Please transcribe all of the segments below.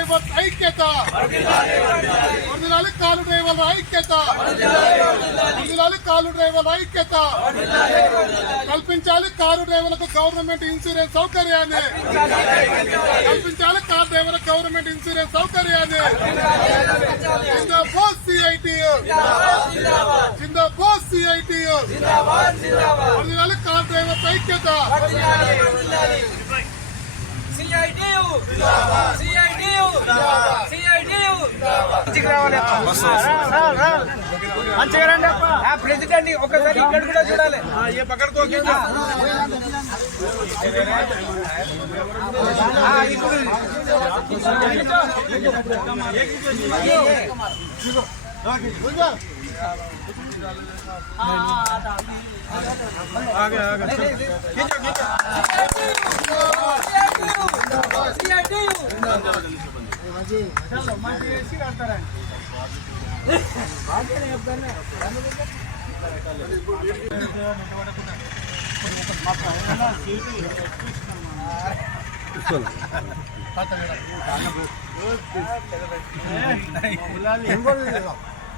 Driver ఐక్యత. వర్దిలాలి car driver ఐక్యత. వర్దిలాలి car driver ఐక్యత. కల్పించాలి కారు డ్రైవర్లకు గవర్నమెంట్ ఇన్సూరెన్స్ సౌకర్యాన్ని. కల్పించాలి కారు డ్రైవర్ గవర్నమెంట్ ఇన్సూరెన్స్ సౌకర్యాన్ని. జిందాబాద్ సిఐటియు జిందాబాద్ సిఐటియు వర్దిలాలి కారు డ్రైవర్ ఐక్యత. మంచిగా రండి ప్రెసిడెంట్ ఒకసారి ఇక్కడ కూడా చూడాలి. ఆ, ఇప్పుడు आगे आगे खींचो खींचो चलो मंडी ऐसी करता रहे आगे नहीं अब करना ఇంకోటి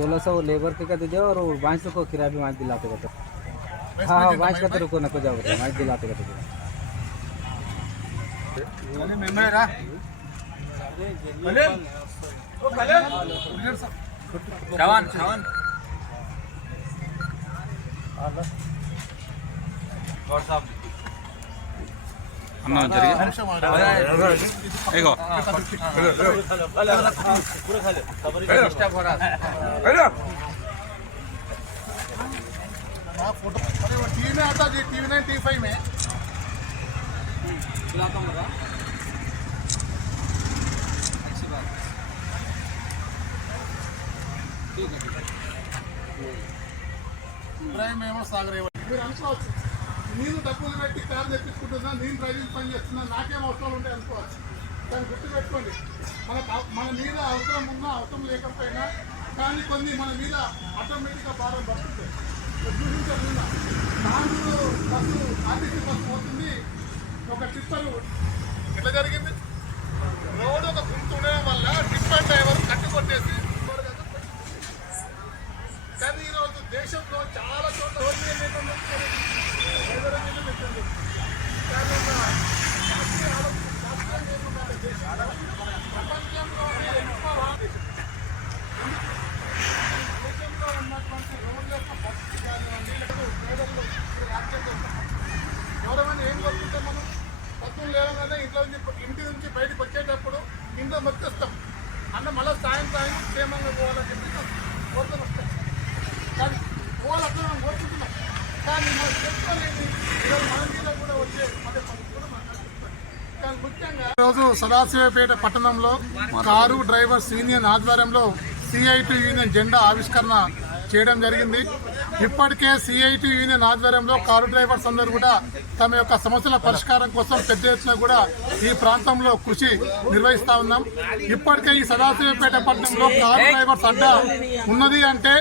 सोलह सौ लेबर के कहते जाओ और बाँस को किराया भी वहाँ दिलाते का हाँ। हाँ बाँस कहते रुको ना को जाओ बताओ वहाँ दिलाते का तो और साहब फोटो अरे वो टीवी में आता Zee TV nine T five में డ్రైవ్ మేము సాగరే మీరు అనుకోవచ్చు నేను డబ్బులు పెట్టి కారు తెప్పించుకుంటున్నా నేను డ్రైవింగ్ పని చేస్తున్నా నాకేం అవసరాలు ఉంటాయి అనుకోవచ్చు దాన్ని గుర్తుపెట్టుకోండి. మనకు మన మీద అవసరం ఉన్నా అవసరం లేకపోయినా కానీ కొన్ని మన మీద ఆటోమేటిక్గా భారం పడుతుంది. చూపించారు నాలుగు బస్సు ఆర్టీసీ బస్సు పోతుంది. ఒక టిప్పరు. ఎట్లా జరిగింది రోడ్డు ఒక గుంత ఉండడం వల్ల టిప్పర్ డ్రైవర్ కట్టు కొట్టేసి కానీ ఈరోజు దేశంలో చాలా చోట్ల రోడ్డు మీద లేకుండా డ్రైవర్ మీద పెట్టండి కానీ ఒక శాస్త్రీయ ఆలోచన- శాస్త్రీయం లేకుండా దేశంలో ప్రపంచంలోనే ఎక్కువ దేశం. దేశంలో ఉన్నటువంటి రోడ్ల యొక్క పరిస్థితి కానివ్వండి లేదు పేదల్లో ఇప్పుడు రాజ్యం చేస్తాం ఎవరైనా ఏం కోరుకుంటాం మనం పొద్దున్న లేవగానే ఇంట్లో నుంచి ఇంటి నుంచి బయటకు వచ్చేటప్పుడు ఇంట్లో మొత్తేస్తాం అన్న మళ్ళీ సాయంత్రం క్షేమంగా పోవాలని చెప్పి కోరుకొని వస్తాం కానీ పోవాలి అట్లా మనం కోరుకుంటున్నాం కానీ మనం చెప్పుకోలేని ఈరోజు మన మీద కూడా వచ్చే అదే పరిస్థితి కూడా మనకు కనిపిస్తుంది. కానీ ఈరోజు సదాశివపేట పట్టణంలో కారు డ్రైవర్స్ యూనియన్ ఆధ్వర్యంలో సిఐటి యూనియన్ జెండా ఆవిష్కరణ చేయడం జరిగింది. ఇప్పటికే సిఐటి యూనియన్ ఆధ్వర్యంలో కారు డ్రైవర్స్ అందరూ కూడా తమ యొక్క సమస్యల పరిష్కారం కోసం పెద్ద ఎత్తున కూడా ఈ ప్రాంతంలో కృషి నిర్వహిస్తా ఉన్నాం. ఇప్పటికే ఈ సదాశివపేట పట్టణంలో కారు డ్రైవర్స్ అడ్డా ఉన్నది అంటే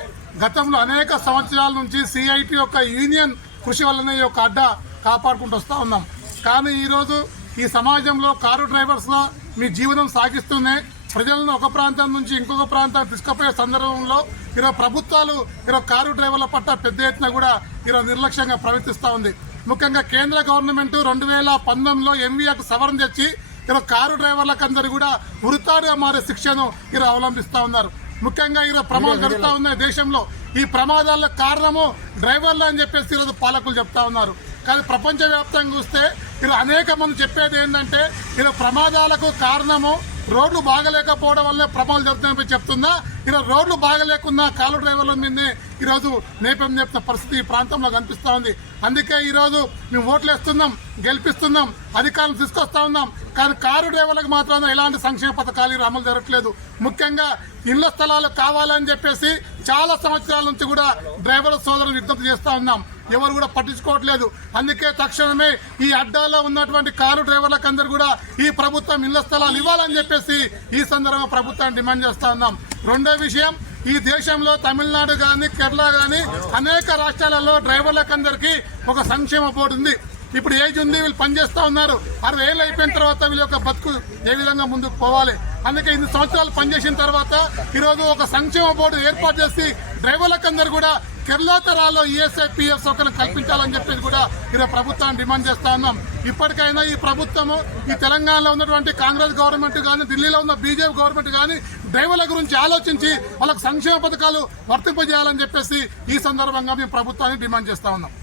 గతంలో అనేక సంవత్సరాల నుంచి సిఐటి యొక్క యూనియన్ కృషి వల్లనే ఈ యొక్క అడ్డా కాపాడుకుంటూ వస్తూ ఉన్నాం. కానీ ఈరోజు ఈ సమాజంలో కారు డ్రైవర్స్గా మీ జీవనం సాగిస్తూనే ప్రజలను ఒక ప్రాంతం నుంచి ఇంకొక ప్రాంతానికి తీసుకుపోయే సందర్భంలో ఈరోజు ప్రభుత్వాలు ఈరోజు కారు డ్రైవర్ల పట్ల పెద్ద ఎత్తున కూడా ఈరోజు నిర్లక్ష్యంగా ప్రవర్తిస్తూ ఉంది. ముఖ్యంగా కేంద్ర గవర్నమెంట్ రెండు వేల పంతొమ్మిదిలో ఎంవీఆకు సవరణ తెచ్చి ఈరోజు కారు డ్రైవర్లకు అందరూ కూడా వృత్తాలుగా మారే శిక్షను ఈరోజు అవలంబిస్తూ ఉన్నారు. ముఖ్యంగా ఈరోజు ప్రమాదాలు జరుగుతూ ఉన్నాయి దేశంలో. ఈ ప్రమాదాలకు కారణము డ్రైవర్లు అని చెప్పేసి ఈరోజు పాలకులు చెప్తా ఉన్నారు. కానీ ప్రపంచవ్యాప్తంగా చూస్తే ఇలా అనేక మంది చెప్పేది ఏంటంటే ఇలా ప్రమాదాలకు కారణము రోడ్లు బాగలేకపోవడం వల్లే ప్రమాదాలు జరుగుతున్నాయని చెప్తున్నా. ఈరోజు రోడ్లు బాగలేకున్నా కాలు డ్రైవర్ల మీదనే ఈరోజు నేపథ్యం చెప్తున్న పరిస్థితి ఈ ప్రాంతంలో కనిపిస్తూ ఉంది. అందుకే ఈరోజు మేము ఓట్లు వేస్తున్నాం గెలిపిస్తున్నాం అధికారులు తీసుకొస్తా ఉన్నాం. కానీ కారు డ్రైవర్లకు మాత్రం ఎలాంటి సంక్షేమ పథకాలు అమలు జరగట్లేదు. ముఖ్యంగా ఇళ్ళ స్థలాలు కావాలని చెప్పేసి చాలా సంవత్సరాల నుంచి కూడా డ్రైవర్ల సోదరులు విజ్ఞప్తి చేస్తూ ఉన్నాం. ఎవరు కూడా పట్టించుకోవట్లేదు. అందుకే తక్షణమే ఈ అడ్డాలో ఉన్నటువంటి కారు డ్రైవర్లకు అందరు కూడా ఈ ప్రభుత్వం ఇళ్ళ స్థలాలు ఇవ్వాలని చెప్పేసి ఈ సందర్భంగా ప్రభుత్వాన్ని డిమాండ్ చేస్తా ఉన్నాం. రెండో విషయం ఈ దేశంలో తమిళనాడు కానీ కేరళ కానీ అనేక రాష్ట్రాలలో డ్రైవర్లకందరికీ ఒక సంక్షేమ బోర్డు ఉంది. ఇప్పుడు ఏజ్ ఉంది వీళ్ళు పనిచేస్తా ఉన్నారు. అరవై ఏళ్ళు అయిపోయిన తర్వాత వీళ్ళ యొక్క బతుకు ఏ విధంగా ముందుకు పోవాలి? అందుకే ఇన్ని సంవత్సరాలు పనిచేసిన తర్వాత ఈరోజు ఒక సంక్షేమ బోర్డు ఏర్పాటు చేసి డ్రైవర్లకు అందరు కూడా కేరళ తరాల్లో ఈఎస్ఐ పిఎఫ్ సౌకర్యం కల్పించాలని చెప్పేసి కూడా ఈరోజు ప్రభుత్వాన్ని డిమాండ్ చేస్తా ఉన్నాం. ఇప్పటికైనా ఈ ప్రభుత్వము ఈ తెలంగాణలో ఉన్నటువంటి కాంగ్రెస్ గవర్నమెంట్ కానీ ఢిల్లీలో ఉన్న బీజేపీ గవర్నమెంట్ కానీ డ్రైవర్ల గురించి ఆలోచించి వాళ్ళకు సంక్షేమ పథకాలు వర్తింపజేయాలని చెప్పేసి ఈ సందర్భంగా మేము ప్రభుత్వాన్ని డిమాండ్ చేస్తా ఉన్నాం.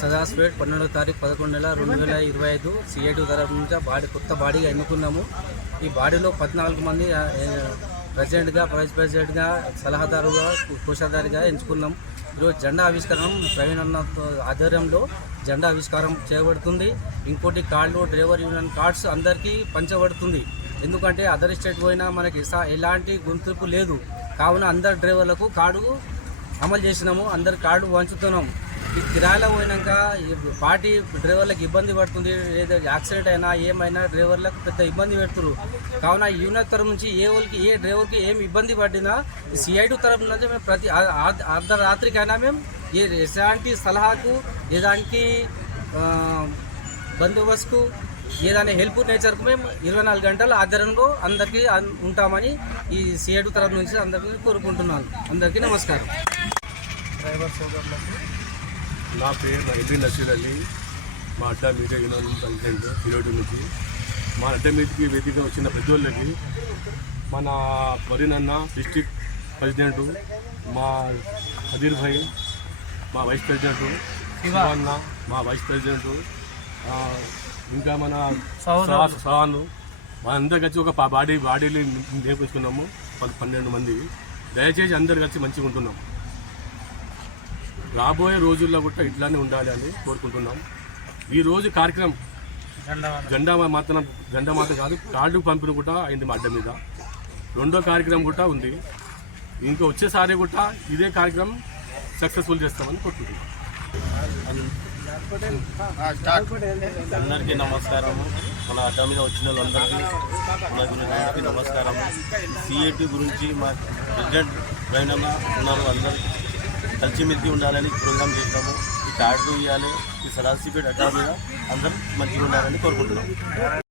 సదాస్పేట్ పన్నెండో తారీఖు పదకొండు నెల రెండు వేల ఇరవై ఐదు సిఐటి తరఫు నుంచి బాడీ కొత్త బాడీగా ఎన్నుకున్నాము. ఈ బాడీలో పద్నాలుగు మంది ప్రెసిడెంట్గా వైస్ ప్రెసిడెంట్గా సలహాదారుగా కోశాధారిగా ఎంచుకున్నాం. ఈరోజు జెండా ఆవిష్కరణం ప్రవీణ్ అన్న ఆధ్వర్యంలో జెండా ఆవిష్కారం చేయబడుతుంది. ఇంకోటి కార్డు డ్రైవర్ యూనియన్ కార్డ్స్ అందరికీ పంచబడుతుంది. ఎందుకంటే అదర్ స్టేట్ పోయినా మనకి ఎలాంటి గుర్తింపు లేదు. కావున అందరు డ్రైవర్లకు కార్డు అమలు చేసినాము. అందరు కార్డు పంచుతున్నాము కిరాయిలో పోయినాక పార్టీ డ్రైవర్లకు ఇబ్బంది పడుతుంది ఏదో యాక్సిడెంట్ అయినా ఏమైనా డ్రైవర్లకు పెద్ద ఇబ్బంది పెడుతురు కావున యూనియన్ తరఫు నుంచి ఏ వాళ్ళకి ఏ డ్రైవర్కి ఏమి ఇబ్బంది పడినా సిఐడి తరఫు నుంచి మేము ప్రతి అర్ధరాత్రికైనా మేము ఏ ఎలాంటి సలహాకు ఏదానికి బందోబస్తుకు ఏదైనా హెల్ప్ నేచర్కు మేము ఇరవై నాలుగు గంటల ఆధ్వర్యంలో అందరికీ ఉంటామని ఈ సిఐడి తరఫు నుంచి అందరికీ కోరుకుంటున్నాను. అందరికీ నమస్కారం. డ్రైవర్ సోదరులకు నా పేరు ఎల్బీ నసీర్ అలీ మా అడ్డా మీడియా యూనియన్ ప్రెసిడెంట్ సిరోటి నుంచి. మా అడ్డా మీదకి వేదిక వచ్చిన పెద్దోళ్ళకి మన వరినన్న డిస్టిక్ ప్రెసిడెంట్ మా అదీర్ భాయ్ మా వైస్ ప్రెసిడెంట్ శివన్న మా వైస్ ప్రెసిడెంట్ ఇంకా మన సవాను మనందరం కలిసి ఒక బాడీ బాడీలు నేర్పించుకున్నాము పది పన్నెండు మంది. దయచేసి అందరు కలిసి మంచిగా ఉంటున్నాం రాబోయే రోజుల్లో కూడా ఇట్లానే ఉండాలి అని కోరుకుంటున్నాం. ఈ రోజు కార్యక్రమం జెండా మాత్రం జెండా మాత్రం కాదు కార్డు పంపిణీ కూడా అయింది మా అడ్డ మీద. రెండో కార్యక్రమం కూడా ఉంది. ఇంకా వచ్చేసారి కూడా ఇదే కార్యక్రమం సక్సెస్ఫుల్ చేస్తామని కోరుకుంటున్నాం. అందరికీ నమస్కారము. మన అడ్డా మీద వచ్చిన వాళ్ళందరికీ మన గురించి నమస్కారము. సిఏటి గురించి మా ప్రెసిడెంట్ ఉన్నారు అందరికీ కలిసిమెలిసి ఉండాలని ప్రోగ్రామ్ చేసినాము ఈ కార్డు ఇవ్వాలి. ఈ సదాశివపేట అటా మీద అందరూ మంచిగా ఉండాలని కోరుకుంటున్నాం.